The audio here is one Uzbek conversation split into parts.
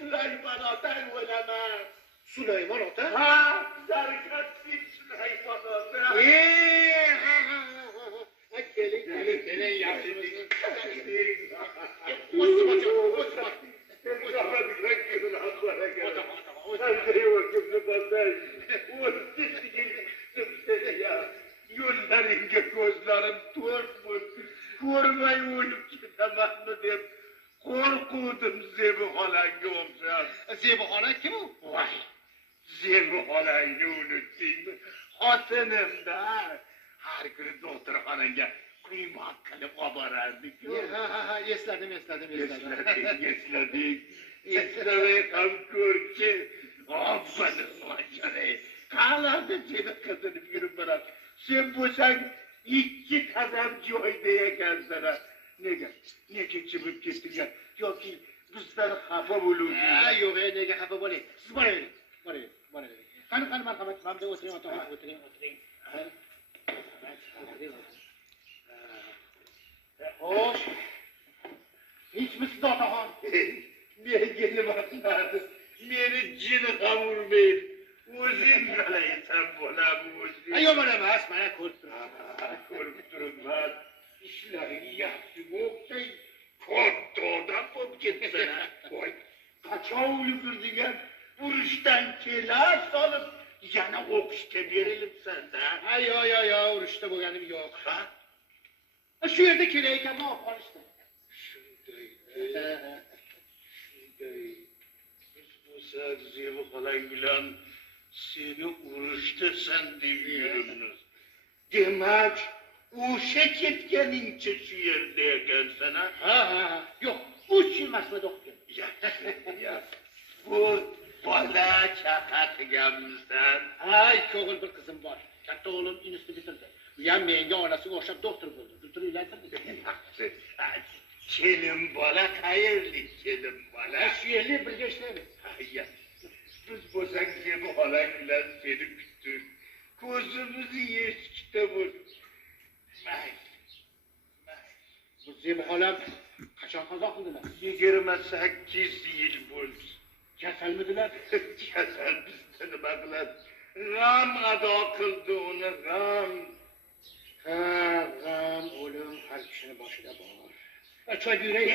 Süleyman Ata'yı oynamaz. Süleyman Ata? Ha, zarikatsiz Süleyman Ata. Gelin yaptınız. Yollarınca gözlerim tutmuş, görmeyi olup gidemem mi deyip korkudum Zebi Hala'nga olsa. Zebi Hala kim o? Vay, Zebi Hala'yı unutdingmi? Xotinim da, har kuni doktorxonaga quymoq qilib olib borardik-ku. Esladim. Esladik. Eslamay ham ko'rchi. Obbani so'chalay. Qalarda seni qidirib yurib boradi. Sen bo'lsang ikki qadam joyda ekansan. Nega chimib ketding? Yoki bizdan xafa bo'luvding? Yo'q, nega xafa bo'ling? Siz boravering. Qani marhamat, hamda o'tiring, otaxon, o'tiring. Xo'sh. Hechmisiz otaxon? Menga nima qiladi? Meni jini ham urmaydi. O'zing qalaysan bolam o'zing. Yomon emas, mana Ko'rib turibman. Ishlaring yaxshi o'xshaydi. Katta odam bo'lib ketsan. Voy, qachon ulgurding? Urushdan kelar solib yana o'qishga berilibsan-da. Yo'q, urushda bo'lganim yo'q. Shu yerda kerak ekanmi olib qolishdi. Shunday. Biz bo'lsak Zebi xolang bilan seni urishdasan deb yuribmiz. Demak, o'sha ketganingcha shu yerda ekansan, ha? Yo'q, 3 yil Moskvada o'qib Yaxshi. Bu bola chaqa qilganmisan. O'g'il bir qizim bor. Katta o'g'lim institut bitirdi. U ham menga onasiga o'xshab doktor bo'ldi. Doktor uylantirdi. Yaxshi. Kelin bola qayerlik kelin bola? Shu yerda birga ishlaymiz. Biz bo'lsak Zebi xolang bilan seni kutdik. Ko'zimizni eshikda bo'ldik. Bu Zebi xolam qachon qazo qildilar? 28 yil bo'ldi. Kasalmidilar? Kasal bizda nima qiladi? G'am ado qildi uni, g'am. G'am, o'lim har kishini boshida bor. Choy buyuray.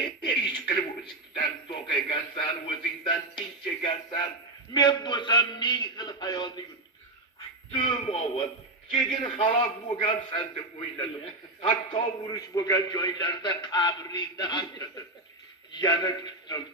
Ish qilib o'zingdan to'qaygansan, o'zingdan tinch ekansan. Men bo'lsam ming xil hayotni kutdim avval. Keyin halok bo'lgansan deb o'yladim. Hatto urush bo'lgan joylarda qabringda ham yana kutdim.